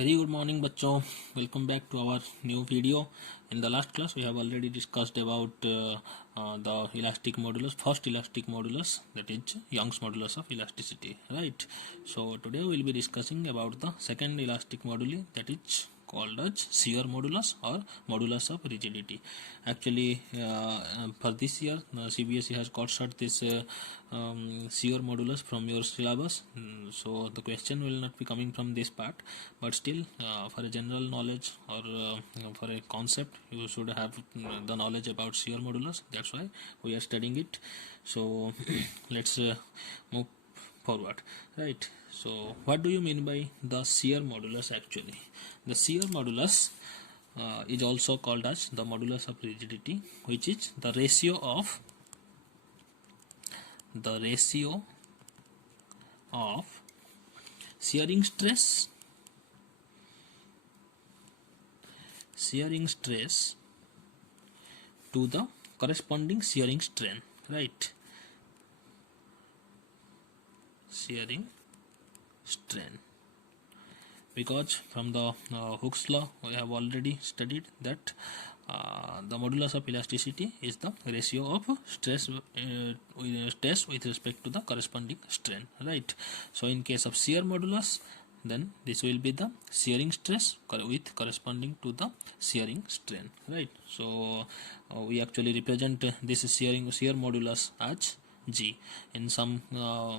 Very good morning बच्चों. Welcome back to our new video. In the last class we have already discussed about the elastic modulus, first elastic modulus, that is Young's modulus of elasticity, right? So today we will be discussing about the second elastic moduli, that is called as shear modulus or modulus of rigidity. Actually for this year CBSE has cut short this shear modulus from your syllabus, so the question will not be coming from this part, but still for a general knowledge or for a concept you should have the knowledge about shear modulus. That's why we are studying it. So let's move forward, right? So what do you mean by the shear modulus? Actually the shear modulus is also called as the modulus of rigidity, which is the ratio of shearing stress to the corresponding shearing strain, right? Shearing strain, because from the Hooke's law we have already studied that the modulus of elasticity is the ratio of stress with respect to the corresponding strain, right? So in case of shear modulus, then this will be the shearing stress with corresponding to the shearing strain, right? So we actually represent this shear modulus as G. In some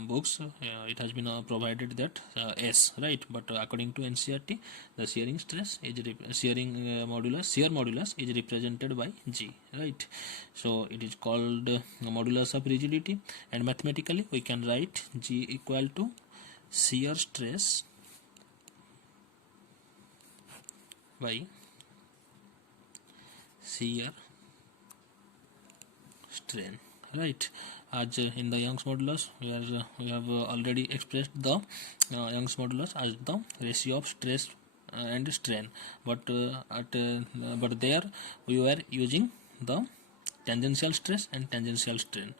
books it has been provided that S, right? But according to NCERT, the shearing stress is shear modulus is represented by G, right? So it is called modulus of rigidity, and mathematically we can write G equal to shear stress by shear strain, right? As in the Young's modulus we have already expressed the Young's modulus as the ratio of stress and strain, but there we were using the tangential stress and tangential strain,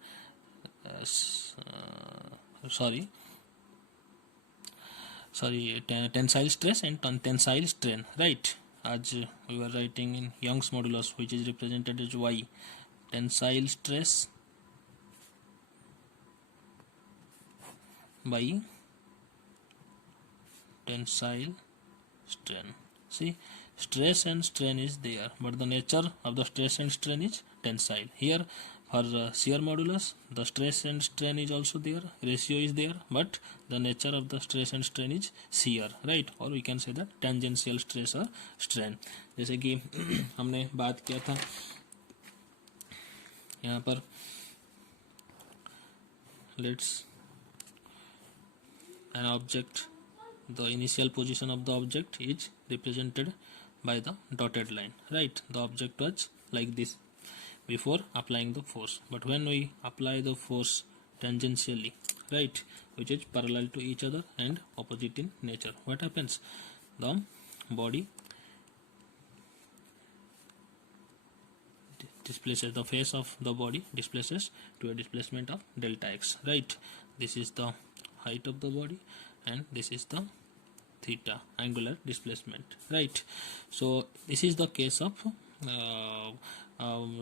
tensile stress and tensile strain, right? As we were writing in Young's modulus, which is represented as Y, tensile stress by tensile strain. See, stress and strain is there, but the nature of the stress and strain is tensile. Here for shear modulus, the stress and strain is also there, ratio is there, but the nature of the stress and strain is shear, right? Or we can say that tangential stress or strain. जैसे कि हमने बात किया था यहाँ पर, let's an object, the initial position of the object is represented by the dotted line, right? The object was like this before applying the force, but when we apply the force tangentially, right, which is parallel to each other and opposite in nature, what happens? The body displaces, the face of the body displaces to a displacement of delta x, right? This is the height of the body and this is the theta angular displacement, right? So this is the case of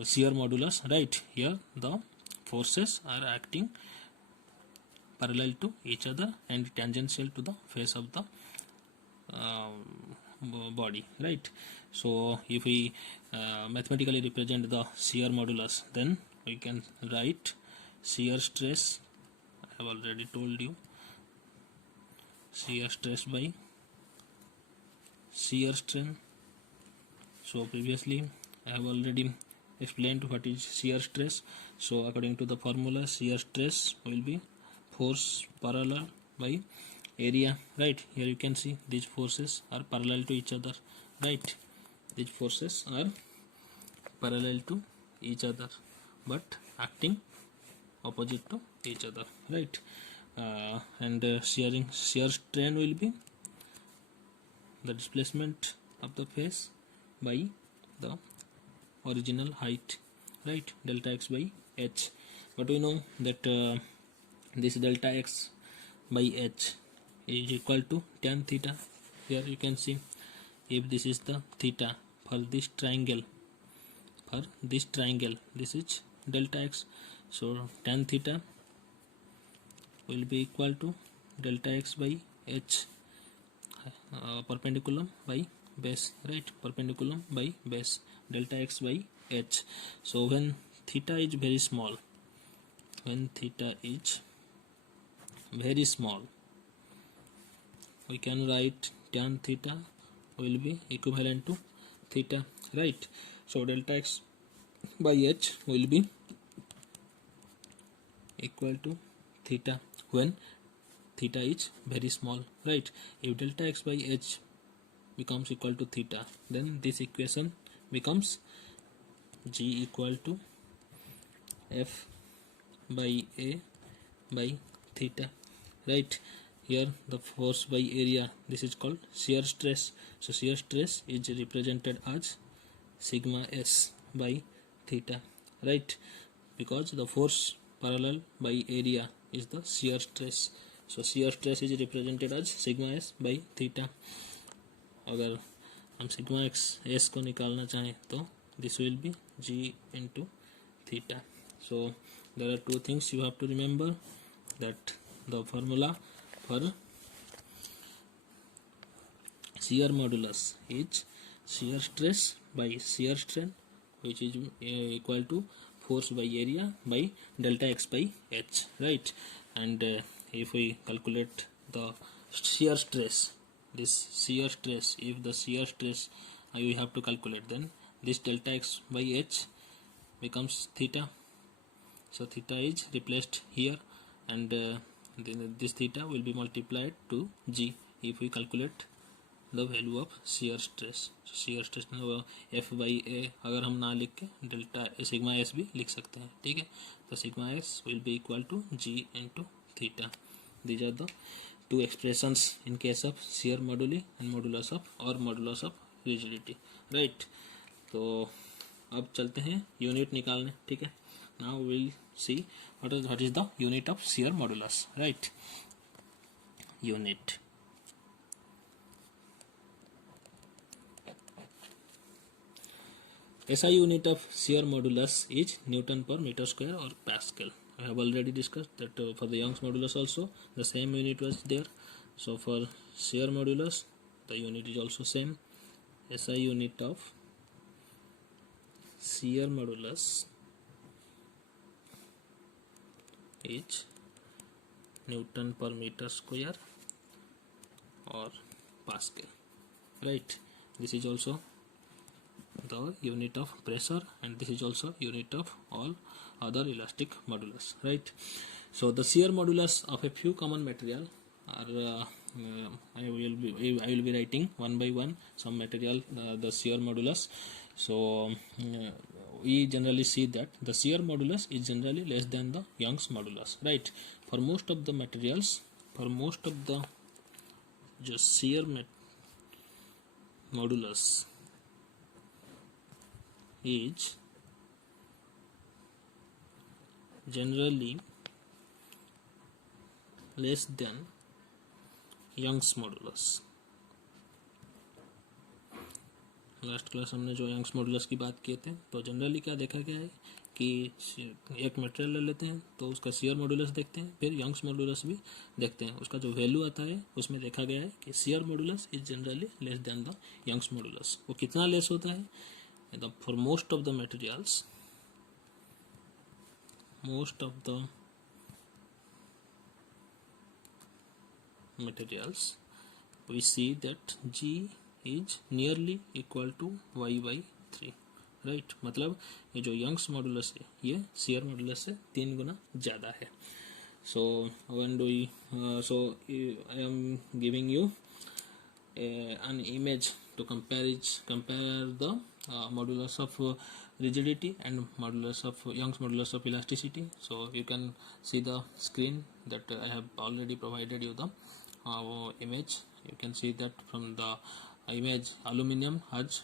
shear modulus, right? Here the forces are acting parallel to each other and tangential to the face of the body, right? So if we mathematically represent the shear modulus, then we can write shear stress, I have already told you, shear stress by shear strain. So previously I have already explained what is shear stress. So according to the formula, shear stress will be force parallel by area, right? Here you can see these forces are parallel to each other, right? These forces are parallel to each other but acting opposite to each other, right? And shear strain will be the displacement of the face by the original height, right? Delta x by h. But we know that this delta x by h is equal to tan theta. Here you can see if this is the theta for this triangle, this is delta x. So tan theta will be equal to delta x by h, perpendiculum by base, right? Perpendiculum by base, delta x by h. So when theta is very small, we can write tan theta will be equivalent to theta, right? So delta x by h will be equal to theta when theta is very small, right? If delta x by h becomes equal to theta, then this equation becomes g equal to f by a by theta, right? Here the force by area, this is called shear stress. So shear stress is represented as sigma s by theta, right? Because the force parallel by area is the shear stress. So shear stress is represented as sigma s by theta. अगर हम sigma S को निकालना चाहें तो this will be g into theta. So there are two things you have to remember, that the formula for shear modulus is shear stress by shear strain, which is equal to force by area by delta x by h, right? And if we calculate the shear stress, this shear stress, if the shear stress we have to calculate, then this delta x by h becomes theta. So theta is replaced here, and then this theta will be multiplied to g if we calculate the value of shear stress. So shear stress f by a अगर हम ना लिख के delta sigma s भी लिख सकते हैं, ठीक है? तो sigma s will be equal to g into theta. These are the two expressions in case of shear moduli and modulus of rigidity, right? तो अब चलते हैं यूनिट निकालने, ठीक है? Now we'll see what is the unit of shear modulus, right? Unit. SI unit of shear modulus is Newton per meter square or Pascal. I have already discussed that for the Young's modulus also the same unit was there. So for shear modulus the unit is also same. SI unit of shear modulus is Newton per meter square or Pascal, right? This is also the unit of pressure, and this is also unit of all other elastic modulus, right? So the shear modulus of a few common material are I will be writing one by one some material the shear modulus. So we generally see that the shear modulus is generally less than the Young's modulus, right? For most of the materials, just shear modulus is generally less than Young's modulus. Last class हमने जो Young's modulus की बात किए थे, तो generally क्या देखा गया है कि एक मटेरियल ले लेते हैं तो उसका शेयर मॉडुलस देखते हैं, फिर यंग्स मॉडुलस भी देखते हैं, उसका जो वैल्यू आता है उसमें देखा गया है कि shear modulus is generally less than the Young's modulus. वो कितना लेस होता है? For most of the materials we see that G is nearly equal to y by 3, right? मतलब ये जो यंग्स मॉडुलस है ये शेयर मॉडुलस से 3 गुना ज़्यादा है. So when do we I am giving you an image to compare the modulus of rigidity and modulus of Young's modulus of elasticity. So you can see the screen that I have already provided you the image. You can see that from the image aluminum has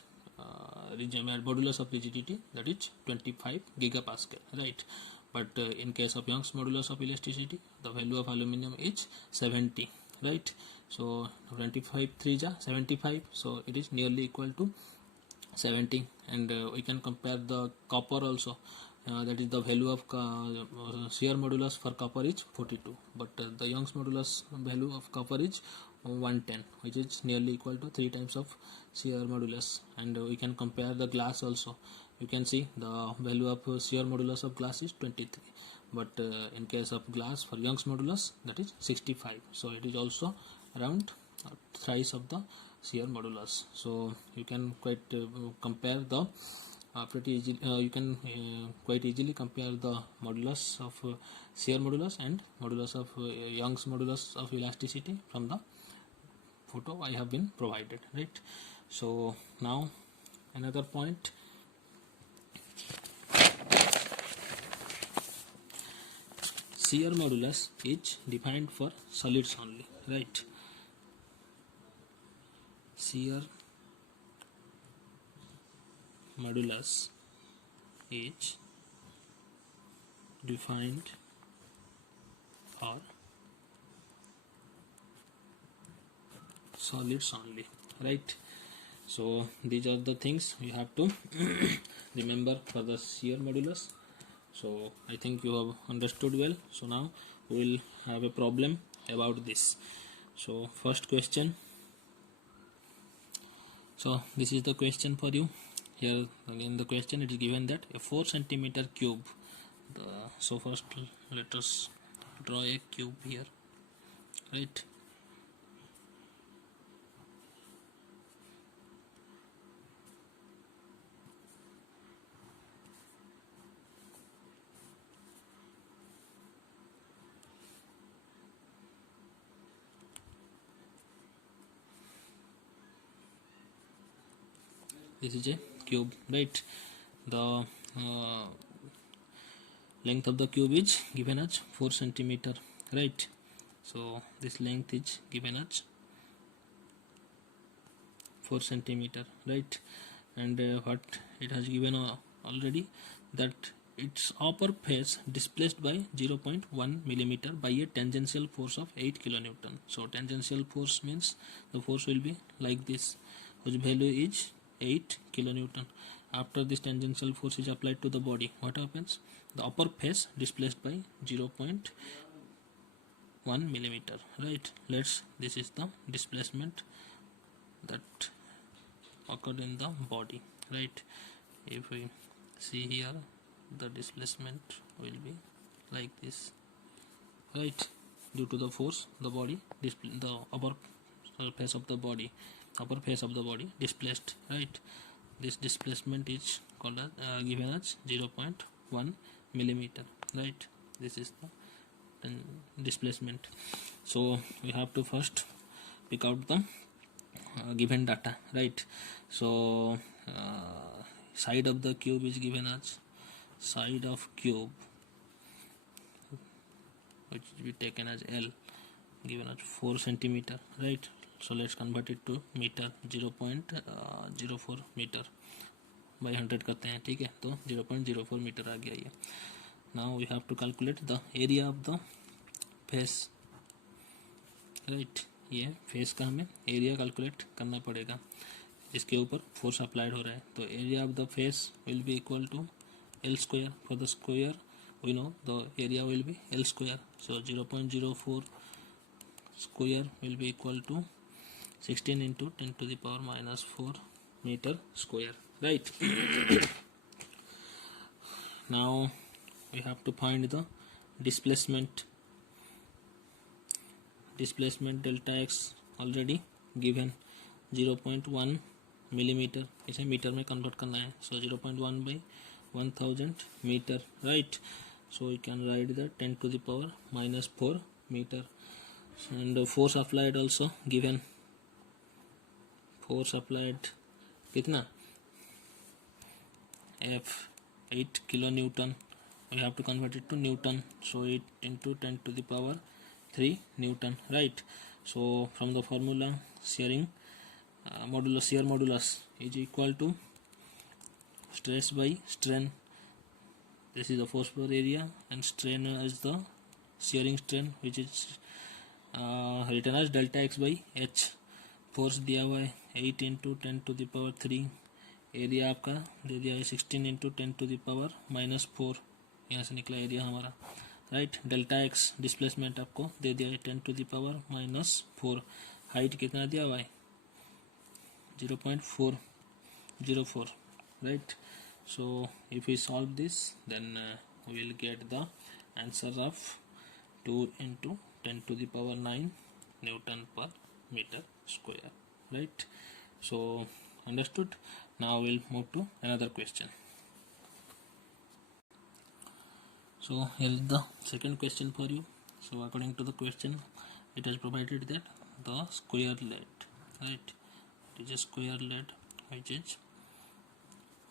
modulus of rigidity that is 25 gigapascal, right? But in case of Young's modulus of elasticity the value of aluminum is 70, right? So 25 3 ja 75, so it is nearly equal to 70. And we can compare the copper also. That is the value of shear modulus for copper is 42, but the Young's modulus value of copper is 110, which is nearly equal to 3 times of shear modulus. And we can compare the glass also. You can see the value of shear modulus of glass is 23, but in case of glass for Young's modulus, that is 65, so it is also around thrice of the shear modulus. So you can quite compare the pretty easy. You can quite easily compare the modulus of shear modulus and modulus of Young's modulus of elasticity from the photo I have been provided, right? So now another point, shear modulus is defined for solids only, right? Shear modulus is defined for solids only, right? So these are the things you have to remember for the shear modulus. So I think you have understood well. So now we will have a problem about this. So first question, so this is the question for you. Here again the question, it is given that a 4 centimeter cube, so first let us draw a cube here, right? This is a cube, right? The length of the cube is given as 4 centimeter, right? So this length is given as 4 centimeter, right? And what it has given already, that its upper face displaced by 0.1 millimeter by a tangential force of 8 kilonewton. So tangential force means the force will be like this, whose value is 8 kilonewton. After this tangential force is applied to the body, what happens? The upper face displaced by 0.1 millimeter, right? This is the displacement that occurred in the body, right? If we see here, the displacement will be like this, right? Due to the force, the body the upper face of the body displaced, right? This displacement is called as given as 0.1 millimeter, right? This is the displacement. So we have to first pick out the given data, right? So side of the cube is given as side of cube, which will be taken as L, given as 4 centimeter, right? So let's convert it to meter, 0.04 metre by 100 करते हैं, ठीक है? तो 0.04 metre आ गया ये. Now we have to calculate the area of the face, right? ये face का हमें एरिया कैलकुलेट करना पड़ेगा, इसके ऊपर फोर्स अप्लाइड हो रहा है. तो area of the face will be equal to L square. For the square we know the area will be L square, so 0.04 square will be equal to 16 into 10 to the power minus 4 meter square, right? Now we have to find the displacement delta x already given 0.1 millimeter, इसे metre में convert करना है. So 0.1 by 1000 meter, right? So we can write that 10 to the power minus 4 meter. And the force applied also given, force applied कितना, F 8 kilonewton. We have to convert it to Newton, so 8 into 10 to the power 3 Newton, right? So from the formula, shearing modulus, shear modulus is equal to stress by strain. This is the force per area, and strain is the shearing strain, which is written as delta x by h. Force दिया हुआ है 8 into 10⁻3। Area आपका दे दिया है 16 into 10⁻⁻4। यहाँ से निकला area हमारा, राइट। डेल्टा एक्स डिस्प्लेसमेंट आपको दे दिया है 10⁻⁻4। हाइट कितना दिया हुआ है 0.404, right? So if we solve this, then we will get the answer of 2 into 10⁻⁹ Newton per meter square, right? So understood. Now we'll move to another question. So here is the second question for you. So according to the question, it has provided that the square lead, right? It is a square lead which is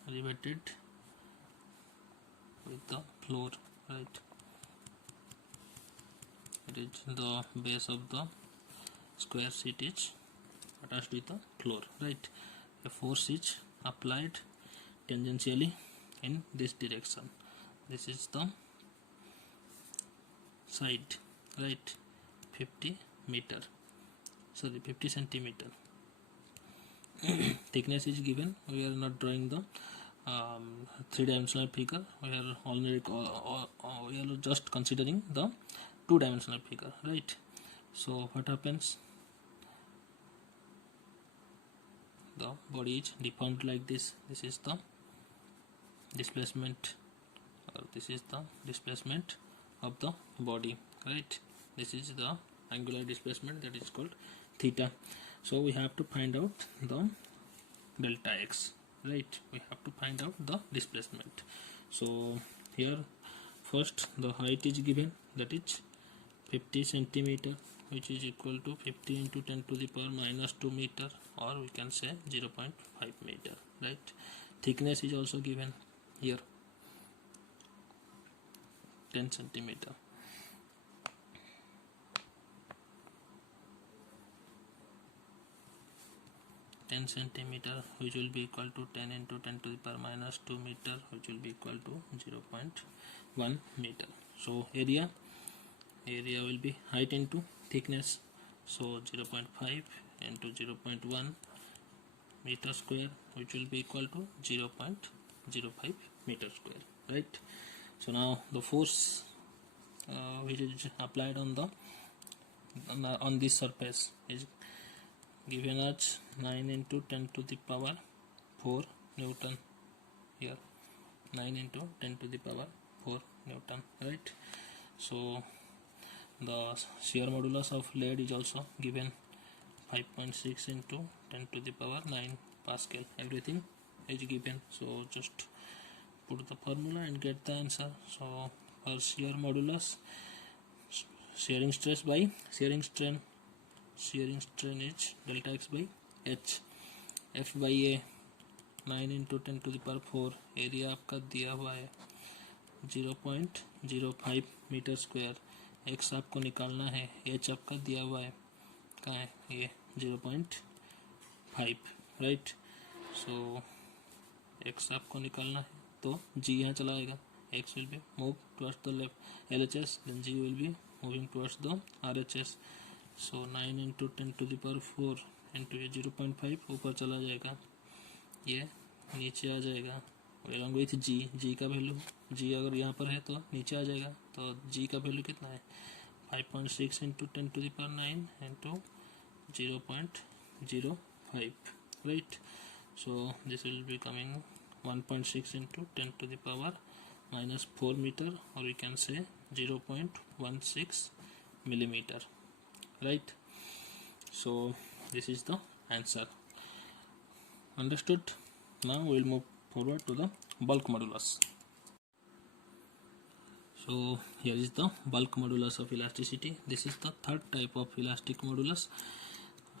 riveted with the floor, right? It is the base of the square sheet is attached with the floor, right? A force is applied tangentially in this direction. This is the side, right? 50 centimeter. Thickness is given. We are not drawing the three-dimensional figure. We are only we are just considering the two-dimensional figure, right? So what happens? The body is deformed like this. This is the displacement, or this is the displacement of the body, right? This is the angular displacement, that is called theta. So we have to find out the delta x, right? We have to find out the displacement. So here first the height is given, that is 50 centimeter, which is equal to 50 into 10⁻⁻2 meter, or we can say 0.5 meter, right? Thickness is also given here, 10 centimeter. Which will be equal to 10 into 10⁻⁻2 meter, which will be equal to 0.1 meter. So area will be height into thickness, so 0.5 into 0.1 meter square, which will be equal to 0.05 meter square, right? So now the force which is applied on this surface is given as 9 into 10⁻⁴ Newton. Here 9 into 10⁻⁴ Newton, right? So the shear modulus of lead is also given 5.6 into 10⁹ Pascal. Everything is given, so just put the formula and get the answer. So for shear modulus, shearing stress by shearing strain is delta x by h. F by a 9 into 10⁴. Area आपका दिया हुआ है 0.05 metre square. x आपको निकालना है, h आपका दिया हुआ है, कहाँ है ये 0.5, राइट. सो x आपको निकालना है, तो g यहाँ चला आएगा. x will be move towards the left LHS, then g will be moving towards the RHS. So 9 into 10⁴ into ये 0.5 ऊपर चला जाएगा, ये नीचे आ जाएगा along with g का वैल्यू. g अगर यहाँ पर है तो नीचे आ जाएगा, तो g का वैल्यू कितना है 5.6 into 10⁹ into 0.05, right. So this will be coming 1.6 into 10⁻⁴ meter, or we can say 0.16 millimeter, right. So this is the answer. Understood. Now we will move forward to the bulk modulus. So here is the bulk modulus of elasticity. This is the third type of elastic modulus.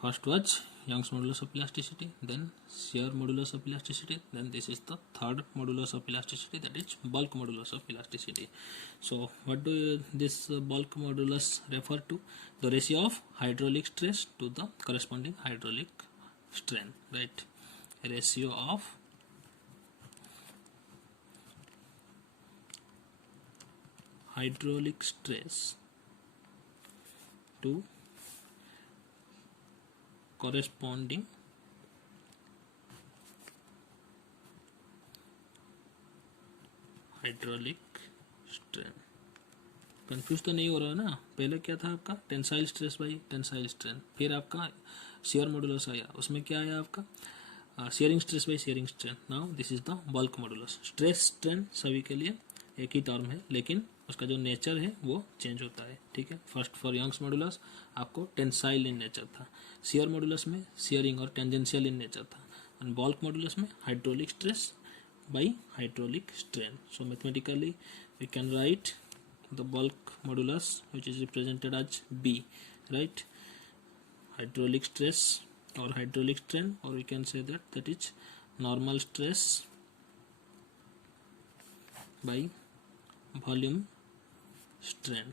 First was Young's modulus of elasticity, then shear modulus of elasticity, then this is the third modulus of elasticity, that is bulk modulus of elasticity. So what do this bulk modulus refer to? The ratio of hydraulic stress to the corresponding hydraulic strain, right? Ratio of hydraulic stress to corresponding hydraulic strain। Confuse तो नहीं हो रहा है ना? पहले क्या था आपका? Tensile stress by tensile strain, फिर आपका शेयर मॉडुलस आया, उसमें क्या आया आपका? Sharing stress by sharing strain. Now this is the bulk modulus. Stress strain सभी के लिए एक ही टर्म है, लेकिन उसका जो नेचर है वो चेंज होता है, ठीक है। फर्स्ट फॉर यंग्स मॉडुलस आपको टेंसाइल इन नेचर था, शेयर मॉडुलस में शेयरिंग और टेंजेंशियल इन नेचर था, एंड बल्क मॉडुलस में hydraulic stress by hydraulic strain. So mathematically we can write the bulk modulus, which is represented as B, right? Hydraulic stress or hydraulic strain, or we can say that is normal stress by volume strain।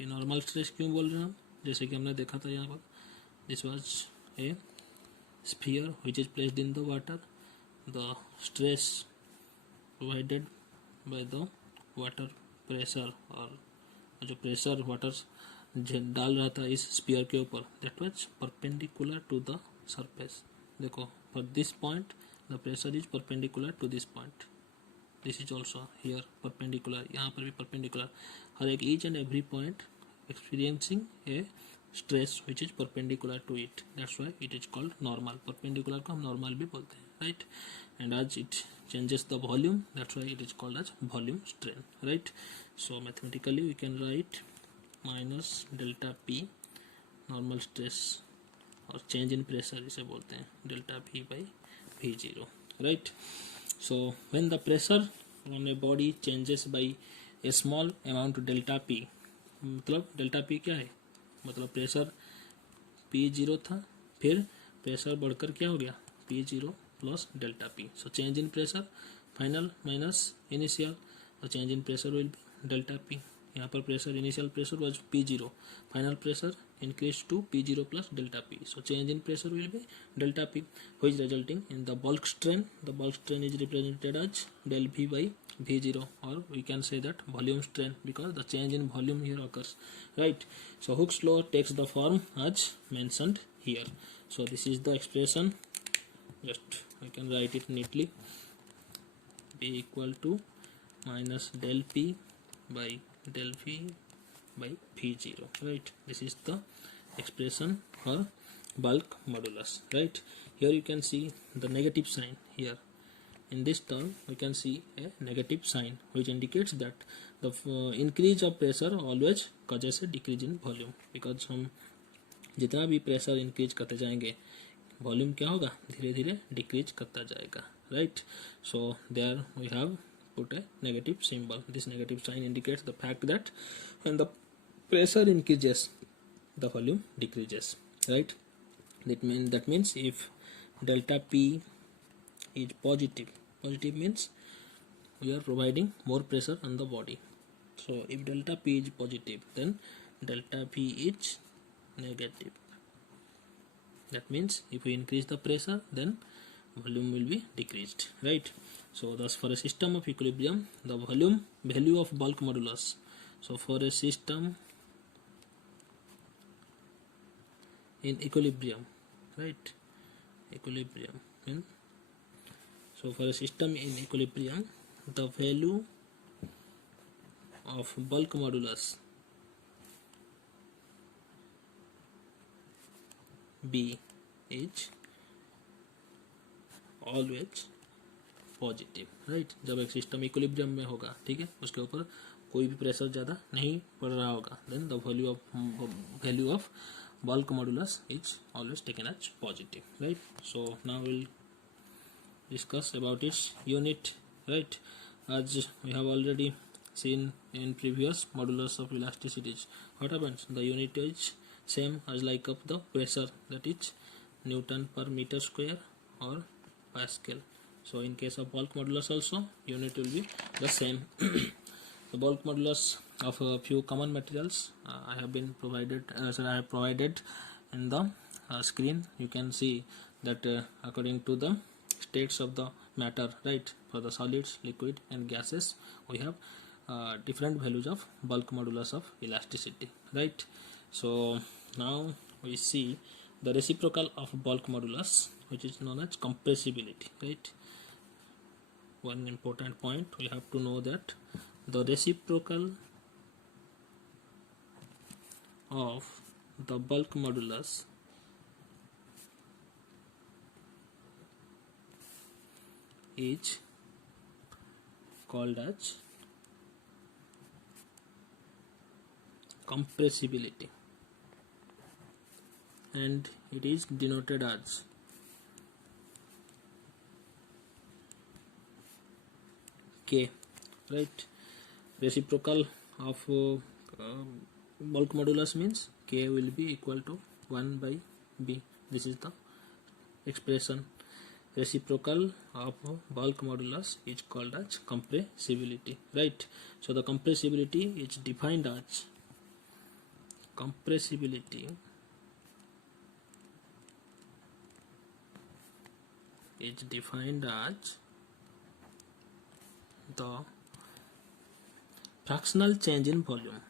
ये normal stress क्यों बोल रहे हैं हम? जैसे कि हमने देखा था यहाँ पर, this was a sphere which is placed in the water, the stress provided by the water pressure, और जो प्रेशर वाटर डाल रहा था इस स्पीयर के ऊपर, that was perpendicular to the surface. देखो, for this point the pressure is perpendicular to this point, this is also here perpendicular, यहाँ पर भी परपेंडिकुलर, हर एक each and every point experiencing a stress which is perpendicular to it, that's why it is called normal. Perpendicular को हम normal भी बोलते हैं, राइट? एंड आज it changes the volume, that's why it is called as volume strain, right? So mathematically we can write minus delta p normal stress, और change in pressure इसे बोलते हैं delta p by v0, right? So when the pressure on a body changes by a small amount delta p, मतलब delta p क्या है? मतलब pressure p0 था, फिर प्रेशर बढ़कर क्या हो गया? p0 plus delta p. So change in pressure final minus initial, so change in pressure will be delta p। यहाँ पर pressure, initial pressure was p0, final pressure increased to p0 plus delta p, so change in pressure will be delta p, which resulting in the bulk strain। The bulk strain is represented as del v by v0, or we can say that volume strain, because the change in volume here occurs, right? So Hooke's law takes the form as mentioned here। So this is the expression, just I can write it neatly, b equal to minus del p by del v by v0, right? This is the expression for bulk modulus, right? Here you can see the negative sign here. In this term we can see a negative sign which indicates that the increase of pressure always causes a decrease in volume, because हम जितना भी pressure increase करते जाएंगे volume क्या होगा? धीरे धीरे decrease करता जाएगा, right? So there we have put a negative symbol. This negative sign indicates the fact that when the pressure increases the volume decreases, right? that means if delta p is positive means we are providing more pressure on the body। so if delta p is positive then delta p is negative, that means if we increase the pressure then volume will be decreased, right? So thus for a system of equilibrium the volume value of bulk modulus, so for a system in equilibrium, right? Equilibrium so for a system in equilibrium the value of bulk modulus B is always positive, right? जब एक system equilibrium में होगा, ठीक है, उसके ऊपर कोई भी प्रेशर ज़्यादा नहीं पड़ रहा होगा, then the value of bulk modulus is always taken as positive, right? So now we'll discuss about its unit, right? As we have already seen in previous modulus of elasticities, what happens? The unit is same as like of the pressure, that is Newton per meter square or Pascal। So in case of bulk modulus also unit will be the same। The bulk modulus of a few common materials I have provided in the screen. You can see that according to the states of the matter, right? For the solids, liquid and gases we have different values of bulk modulus of elasticity, right? So now we see the reciprocal of bulk modulus, which is known as compressibility, right? One important point we have to know that the reciprocal of the bulk modulus is called as compressibility, and it is denoted as K, right? Reciprocal of bulk modulus means K will be equal to 1 by B. This is the expression. Reciprocal of bulk modulus is called as compressibility, right? So the compressibility is defined as the fractional change in volume.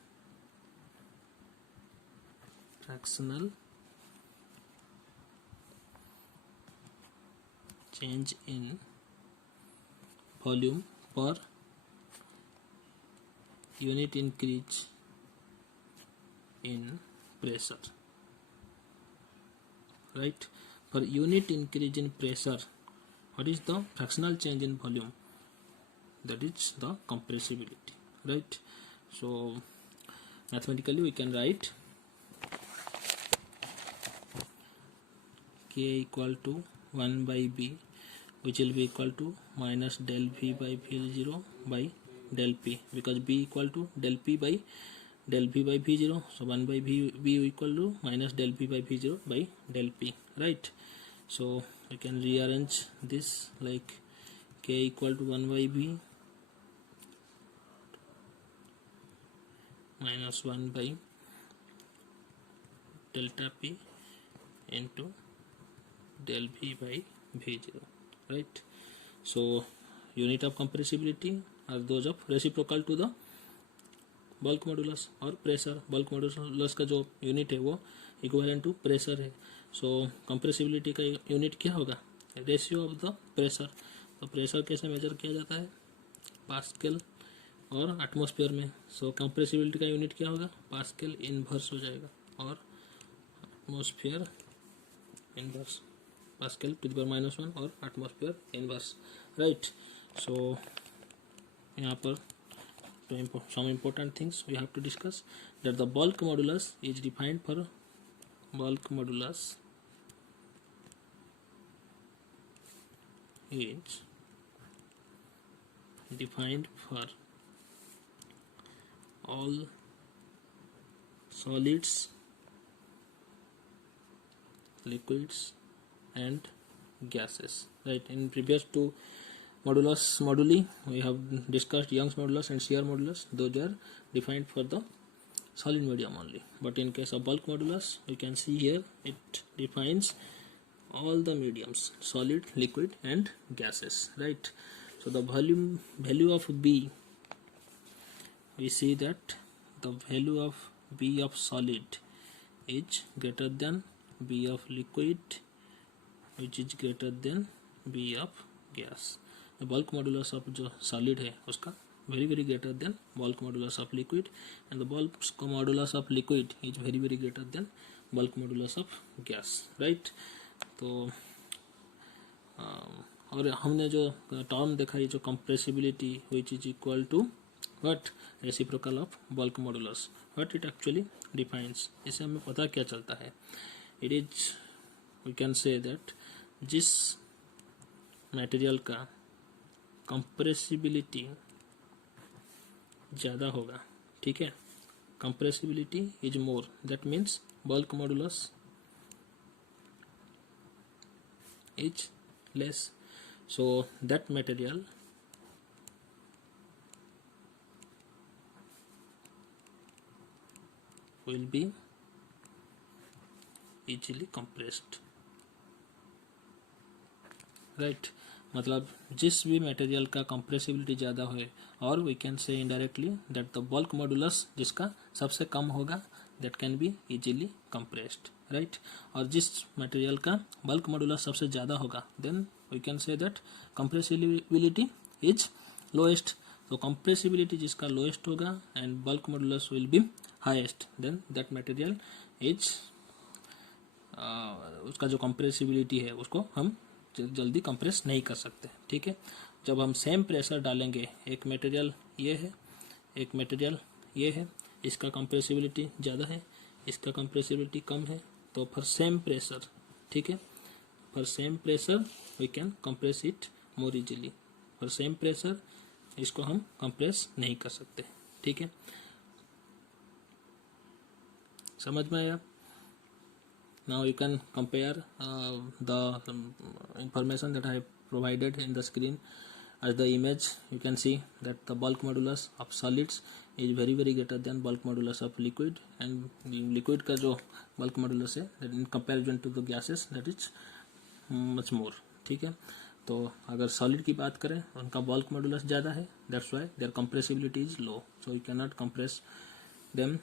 Fractional change in volume per unit increase in pressure, right? For unit increase in pressure, what is the fractional change in volume? That is the compressibility, right? So mathematically we can write K equal to 1 by B, which will be equal to minus del V by V0 by del P, because B equal to del P by del V by V0, so 1 by V equal to minus del V by V0 by del P, right? So we can rearrange this like K equal to 1 by B minus 1 by delta P into del V by V0, right? So unit of compressibility are those of reciprocal to the bulk modulus और pressure. Bulk modulus का जो unit है वो equivalent to pressure है. सो compressibility का unit क्या होगा? Ratio of the pressure. तो प्रेशर कैसे मेजर किया जाता है? पास्कल और एटमॉस्फेयर में. सो कंप्रेसिबिलिटी का यूनिट क्या होगा? पास्कल इनवर्स हो जाएगा और atmosphere inverse. Pascal to the power -1 और एटमॉस्फेयर इनवर्स, राइट? सो यहाँ पर some important things we have to discuss, that the bulk modulus is defined for bulk modulus is defined for all solids, liquids and gases, right? In previous two moduli we have discussed Young's modulus and shear modulus. Those are defined for the solid medium only, but in case of bulk modulus we can see here it defines all the mediums, solid, liquid and gases, right? So the value of B, we see that the value of B of solid is greater than B of liquid, which is greater than B of gas. The bulk modulus of जो solid है उसका very greater than bulk modulus of liquid, and the bulk modulus of liquid is very greater than bulk modulus of gas, right? तो और हमने जो term देखा ये जो compressibility which is equal to what? Reciprocal of bulk modulus. What it actually defines, इससे हमें पता क्या चलता है? It is, we can say that जिस मटेरियल का कंप्रेसिबिलिटी ज़्यादा होगा, ठीक है, compressibility is more, that means bulk modulus is less. So that material will be easily compressed, right? मतलब जिस भी मटेरियल का कंप्रेसिबिलिटी ज़्यादा हो, और we can say indirectly that the bulk modulus जिसका सबसे कम होगा, that can be easily compressed, right? और जिस मटेरियल का बल्क मॉडुलस सबसे ज़्यादा होगा then we can say that compressibility is lowest. तो compressibility जिसका lowest होगा and bulk modulus will be highest, then that material is उसका जो compressibility है उसको हम जल्दी कंप्रेस नहीं कर सकते, ठीक है। जब हम सेम प्रेशर डालेंगे, एक मटेरियल ये है, एक मटेरियल ये है, इसका कंप्रेसिबिलिटी ज़्यादा है, इसका कंप्रेसिबिलिटी कम है, तो फॉर सेम प्रेशर, ठीक है, for same pressure we can compress it more easily. For same pressure इसको हम कंप्रेस नहीं कर सकते, ठीक है। समझ में आया? Now you can compare the information that I have provided in the screen as the image. You can see that the bulk modulus of solids is very greater than bulk modulus of liquid, and liquid का जो bulk modulus है in comparison to the gases that is much more, ठीक है। तो अगर solid की बात करें उनका बल्क मॉडुलस ज़्यादा है, that's why their compressibility is low, so you can not compress them.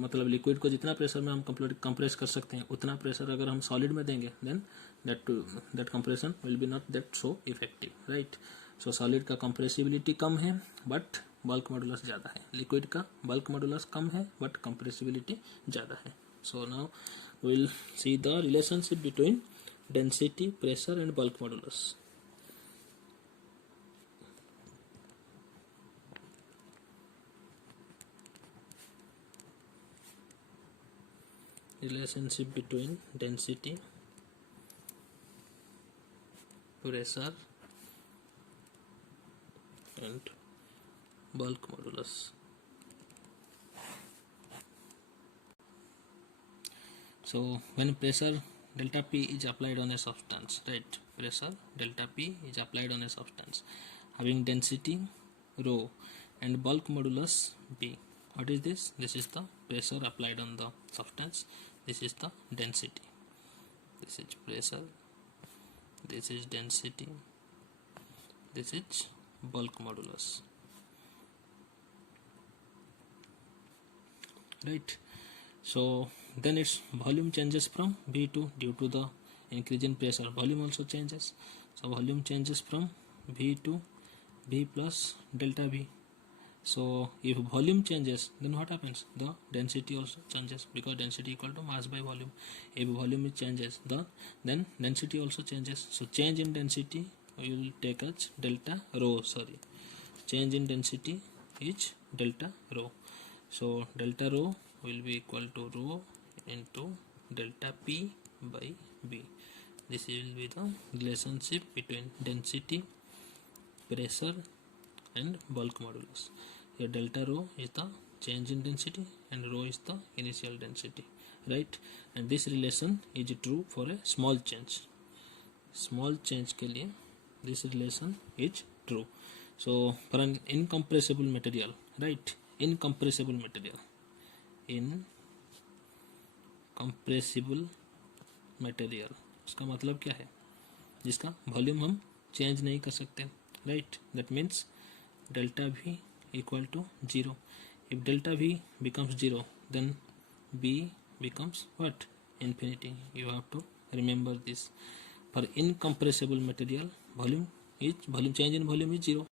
मतलब लिक्विड को जितना प्रेशर में हम कंप्रेस कर सकते हैं उतना प्रेशर अगर हम सॉलिड में देंगे then that compression will be not that so effective, right. So solid का कंप्रेसिबिलिटी कम है बट बल्क मॉडुलस ज़्यादा है, लिक्विड का बल्क मॉडुलस कम है बट कंप्रेसिबिलिटी ज़्यादा है। So now will see the relationship between density, pressure and bulk modulus. Relationship between density, pressure and bulk modulus. So when pressure delta P is applied on a substance, right, pressure delta P is applied on a substance having density rho and bulk modulus B. What is this? This is the pressure applied on the substance, this is the density, this is pressure, this is density, this is bulk modulus, right? So then its volume changes from V2 due to the increase in pressure, volume also changes, so volume changes from V to V plus delta V. So if volume changes then what happens? The density also changes because density equal to mass by volume. If volume changes then density also changes, so change in density we will take as delta rho, change in density is delta rho. So delta rho will be equal to rho into delta P by B. This will be the relationship between density, pressure and bulk modulus. Here delta rho is the change in density and rho is the initial density, right? And this relation is true for a small change. Small change के लिए this relation is true. So for an incompressible material, right? Incompressible material, incompressible material उसका मतलब क्या है? जिसका volume हम change नहीं कर सकते, right? That means delta V equal to 0. If delta V becomes 0 then B becomes what? Infinity. You have to remember this. For incompressible material volume change in volume is 0.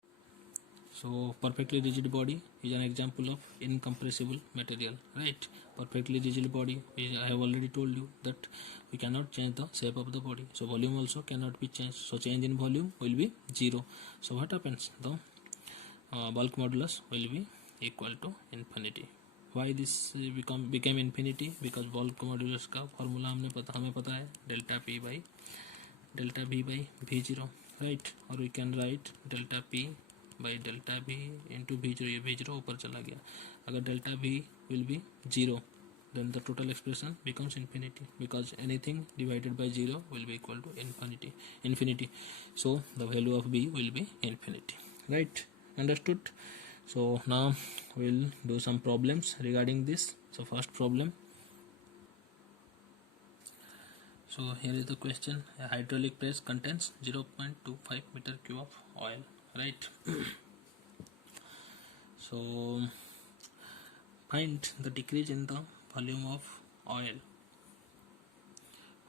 So perfectly rigid body is an example of incompressible material, right? Perfectly rigid body, I have already told you that we cannot change the shape of the body, so volume also cannot be changed, so change in volume will be 0. So what happens? The bulk modulus will be equal to infinity. Why this became infinity? Because bulk modulus का formula हमें पता है delta P by delta V by V0, right? और we can write delta P by delta V into V0. ये V0 ऊपर चला गया. अगर delta V will be 0 then the total expression becomes infinity because anything divided by 0 will be equal to infinity. So the value of B will be infinity, right? Understood? So now we'll do some problems regarding this. So first problem. So here is the question: a hydraulic press contains 0.25 meter cube of oil, right? So find the decrease in the volume of oil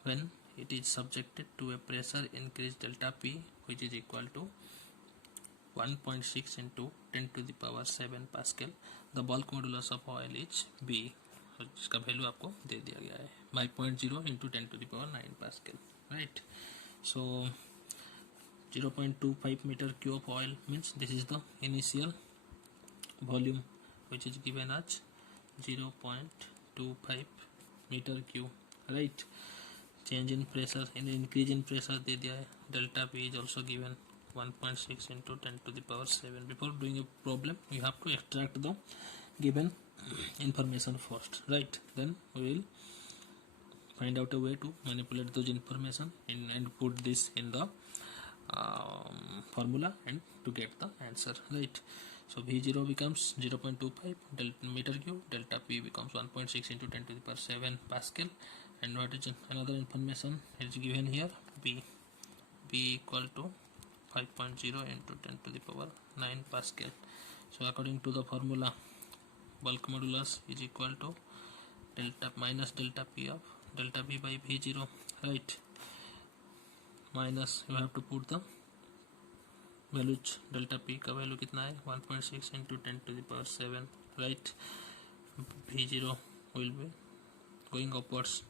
when it is subjected to a pressure increase delta P which is equal to 1.6 into 10 to the power 7 Pascal. The bulk modulus of oil is B, जिसका value आपको दे दिया गया है by 0.0 into 10 to the power 9 Pascal, right? So 0.25 meter cube of oil means this is the initial volume which is given as 0.25 meter cube, right? Change in pressure, in increase in pressure दे दिया है, delta P is also given 1.6 into 10 to the power 7. Before doing a problem you have to extract the given information first, right? Then we will find out a way to manipulate those information and put this in the formula and to get the answer, right? So V0 becomes 0.25 meter cube, delta P becomes 1.6 into 10 to the power 7 Pascal, and what is another information is given here, B equal to 5.0 into 10 to the power 9 Pascal. So according to the formula, bulk modulus is equal to delta minus delta P of delta P by V0, right? Minus you have to put the values, delta P का value कितना है 1.6 into 10 to the power 7, right? V0 will be going upwards,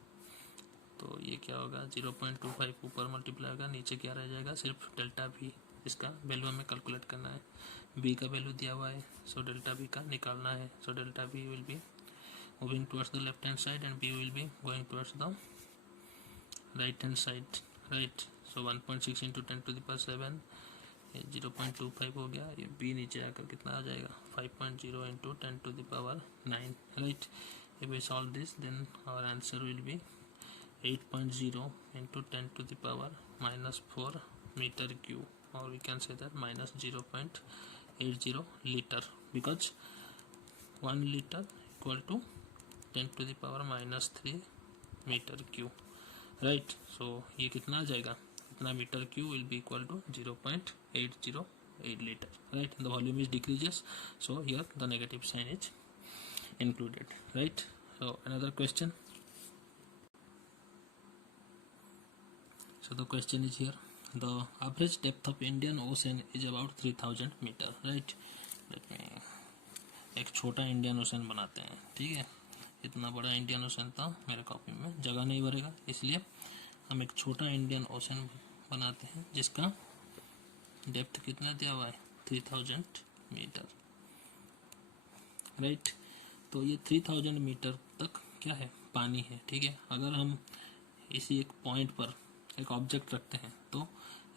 तो ये क्या होगा 0.25 ऊपर multiply होगा, नीचे क्या रह जाएगा सिर्फ डेल्टा V, इसका वैल्यू हमें कैलकुलेट करना है. B का वैल्यू दिया हुआ है, सो डेल्टा B का निकालना है. So delta B will be moving towards the left hand side and B will be going towards the right hand side, right? So 1.6 into 10 to the power 7 0.25 हो गया, ये B नीचे आकर कितना आ जाएगा 5.0 into 10 to the power 9, right? If we solve this then our answer will be 8.0 into 10 to the power minus 4 meter cube, or we can say that minus 0.80 liter, because 1 liter equal to 10 to the power minus 3 meter cube, right? So ये कितना आ जाएगा, इतना metre cube will be equal to 0.808 liter, right? The volume is decreases, so here the negative sign is included, right? So another question. So the question is here, the average depth of Indian Ocean is about 3000 meter, right? Let me एक छोटा Indian ocean बनाते हैं, ठीक है? इतना बड़ा Indian ocean था मेरे कॉपी में जगह नहीं भरेगा, इसलिए हम एक छोटा इंडियन ओशन बनाते हैं जिसका डेप्थ कितना दिया हुआ है 3000 मीटर, राइट? तो ये 3000 मीटर तक क्या है, पानी है, ठीक है? अगर हम इसी एक पॉइंट पर एक ऑब्जेक्ट रखते हैं तो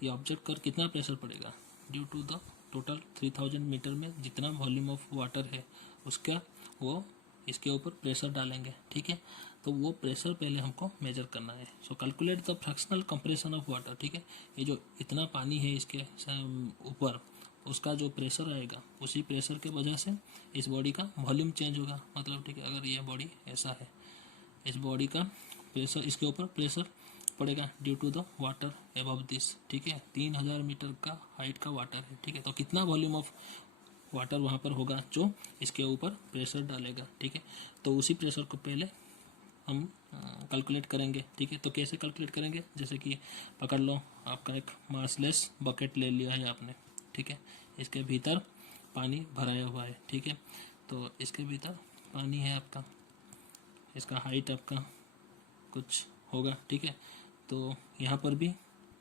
ये ऑब्जेक्ट पर कितना प्रेशर पड़ेगा, due to the total 3000 metre में जितना वॉल्यूम ऑफ वाटर है उसका वो इसके ऊपर प्रेशर डालेंगे, ठीक है? तो वो प्रेशर पहले हमको मेजर करना है. सो calculate the fractional compression of water, ठीक है? ये जो इतना पानी है इसके ऊपर, उसका जो प्रेशर आएगा उसी प्रेशर के वजह से इस बॉडी का वॉल्यूम चेंज होगा, मतलब ठीक है? अगर ये बॉडी ऐसा है, इस बॉडी का प्रेशर इसके ऊपर प्रेशर पड़ेगा due to the water above this, ठीक है? 3000 मीटर का हाइट का वाटर है, ठीक है? तो कितना वॉल्यूम ऑफ वाटर वहाँ पर होगा जो इसके ऊपर प्रेशर डालेगा, ठीक है? तो उसी प्रेशर को पहले हम कैलकुलेट करेंगे, ठीक है? तो कैसे कैलकुलेट करेंगे, जैसे कि पकड़ लो आपका एक मासलेस बकेट ले लिया है आपने, ठीक है? इसके भीतर पानी भराया हुआ है, ठीक है? तो इसके भीतर पानी है आपका, इसका हाइट आपका कुछ होगा, ठीक है? तो यहाँ पर भी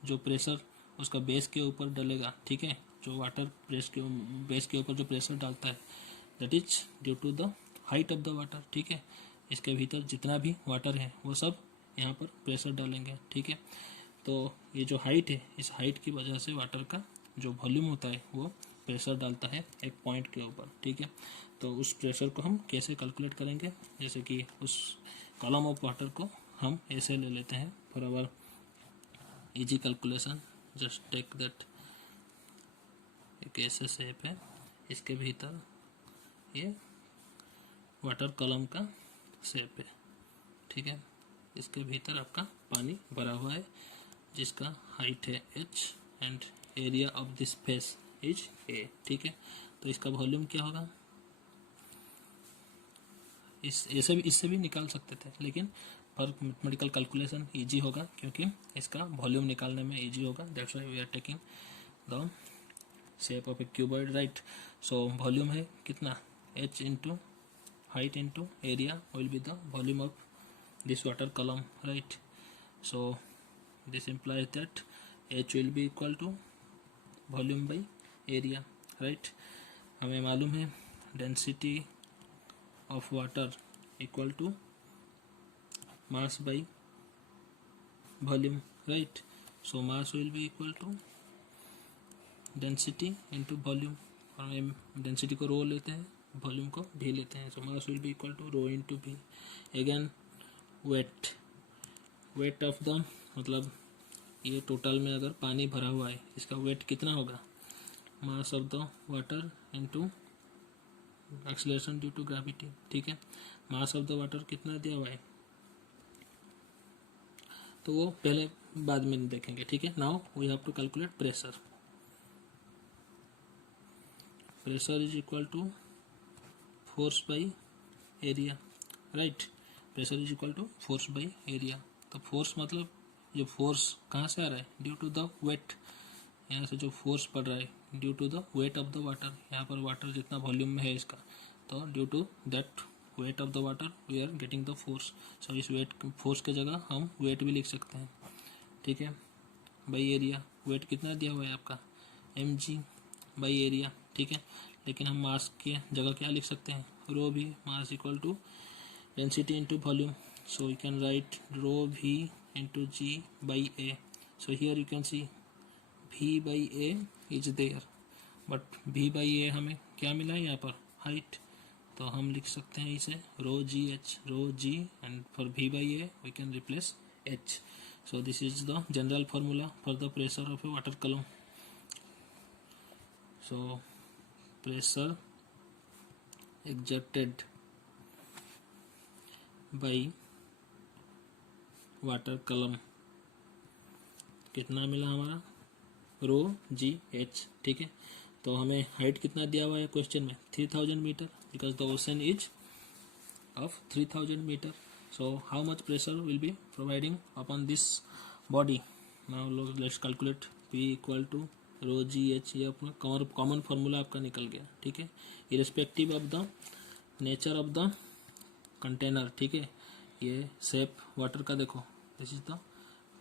जो प्रेशर उसका बेस के ऊपर डलेगा, ठीक है? जो वाटर बेस के ऊपर जो प्रेशर डालता है that is due to the height of the water, ठीक है? इसके भीतर जितना भी वाटर है वो सब यहाँ पर प्रेशर डालेंगे, ठीक है? तो ये जो हाइट है, इस हाइट की वजह से वाटर का जो वॉल्यूम होता है वो प्रेशर डालता है एक पॉइंट के ऊपर, ठीक है? तो उस प्रेशर को हम कैसे कैलकुलेट करेंगे, जैसे कि उस कॉलम ऑफ वाटर को हम ऐसे ले लेते हैं for our easy calculation. Just take that, एक ऐसे शेप है, इसके भीतर ये वाटर कॉलम का शेप है, ठीक है? इसके भीतर आपका पानी भरा हुआ है जिसका हाइट है h and area of this face is a, ठीक है? तो इसका वॉल्यूम क्या होगा, इससे भी निकाल सकते थे, लेकिन फॉर मैथमेटिकल कैलकुलेशन इजी होगा क्योंकि इसका वॉल्यूम निकालने में इजी होगा. That's why we are taking the shape of a cuboid, right. So volume है कितना, h into height into area will be the volume of this water column, right. So this implies that h will be equal to volume by area, right. हमें मालूम है density of water equal to mass by volume, right. So mass will be equal to density into volume. हम density को rho लेते हैं, volume को भी लेते हैं. So mass will be equal to rho into V. Again weight of the, मतलब ये टोटल में अगर पानी भरा हुआ है इसका वेट कितना होगा, mass of the water into acceleration due to gravity, ठीक है. मास ऑफ द वाटर कितना दिया हुआ है तो वो पहले बाद में देखेंगे, ठीक है. Now we have to calculate pressure. Pressure is equal to force by area, right. Pressure is equal to force by area. तो फोर्स मतलब जो फोर्स कहाँ से आ रहा है, ड्यू टू द वेट. यहाँ से जो फोर्स पड़ रहा है due to the weight of the water. यहाँ पर वाटर जितना वॉल्यूम में है इसका, तो due to that weight of the water we are getting the force. So इस वेट फोर्स के जगह हम वेट भी लिख सकते हैं, ठीक है. बाई एरिया, वेट कितना दिया हुआ है आपका, mg बाई एरिया, ठीक है. लेकिन हम मास के जगह क्या लिख सकते हैं, rho V. Mass equal to density into volume. So you can write rho V into g by A. So here you can see v by A is there, but v by A हमें क्या मिला है यहाँ पर, height. तो हम लिख सकते हैं इसे rho g and for v by A we can replace h. So this is the general formula for the pressure of a water column. So pressure exerted by water column कितना मिला हमारा, रो g H, ठीक है. तो हमें height कितना दिया हुआ है क्वेश्चन में, 3000 metre, because the ocean is of 3000 metre. So how much pressure will be providing upon this body. Now let's calculate P equal to rho g h. ये अपना कॉमन फार्मूला आपका निकल गया, ठीक है. Irrespective of the nature of the container, ठीक है. ये शेप वाटर का देखो, this is the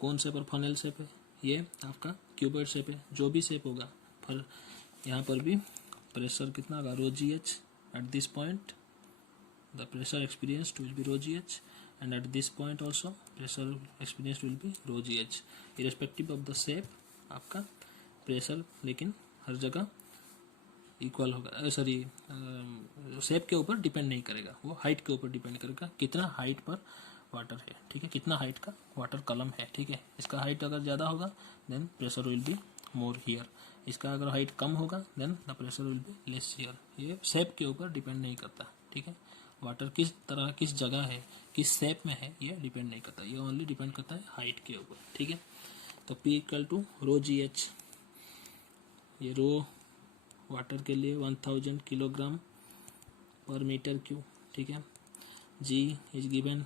cone shape और फनल शेप है, ये आपका क्यूबॉइड शेप है. जो भी शेप होगा, पर यहाँ पर भी प्रेशर कितना होगा, rho g h. At this point the pressure experienced will be rho g h, and at this point also pressure experienced will be rho g h. Irrespective of the shape आपका pressure लेकिन हर जगह equal होगा. Sorry, shape के ऊपर depend नहीं करेगा, वो हाइट के ऊपर डिपेंड करेगा, कितना हाइट पर वाटर है, ठीक है, कितना हाइट का वाटर कलम है, ठीक है. इसका हाइट अगर ज़्यादा होगा then pressure will be more here. इसका अगर हाइट कम होगा then the pressure will be less here. ये शेप के ऊपर डिपेंड नहीं करता, ठीक है. वाटर किस तरह, किस जगह है, किस शेप में है, ये डिपेंड नहीं करता. ये ओनली डिपेंड करता है हाइट के ऊपर, ठीक है. तो P equal to rho g h. ये रो वाटर के लिए 1000 किलोग्राम पर मीटर क्यूब, ठीक है. G is given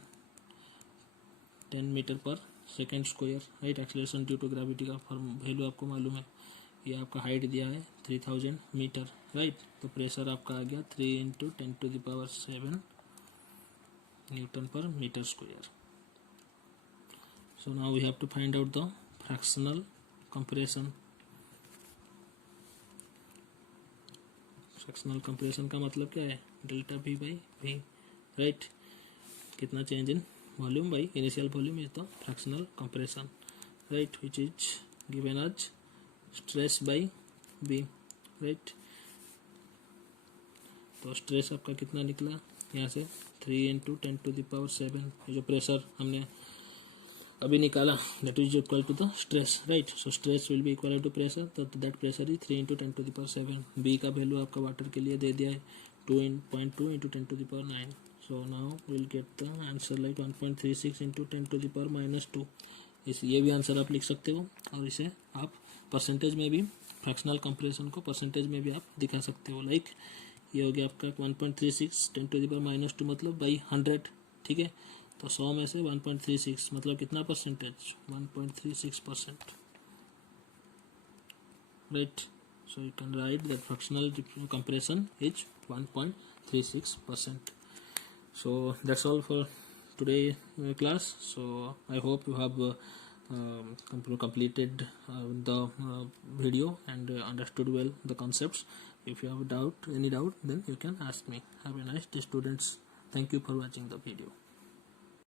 10 metre per second square, right. Acceleration due to gravity का वैल्यू आपको मालूम है. ये आपका हाइट दिया है 3000 मीटर, राइट. तो प्रेशर आपका आ गया 3 into 10⁷ newton per metre square. So now we have to find out the fractional compression. Fractional compression का मतलब क्या है, delta V by V, right. कितना change in volume by initial volume is the fractional compression, right, which is given as stress by V, right. तो stress आपका कितना निकला यहाँ से 3 इंटू 10⁷. जो प्रेशर हमने अभी निकाला that is equal to the stress, right. So stress will be equal to pressure, तो that pressure is 3 into 10⁷. B का वैल्यू आपका वाटर के लिए दे दिया है 2.2 into 10⁹. So now we'll get the answer like 1.36 into 10⁻². ये भी आंसर आप लिख सकते हो, और इसे आप परसेंटेज में भी, फ्रैक्शनल कंप्रेशन को परसेंटेज में भी आप दिखा सकते हो. लाइक ये हो गया आपका 1.36 10⁻⁻2 मतलब बाई 100, ठीक है। तो 100 में से 1.36 मतलब कितना percentage, 1.36%, right. So you can right that fractional compression is 1.36%. So that's all for today class. So I hope you have completed the video and understood well the concepts. If you have any doubt, then you can ask me. Have a nice day, students. Thank you for watching the video.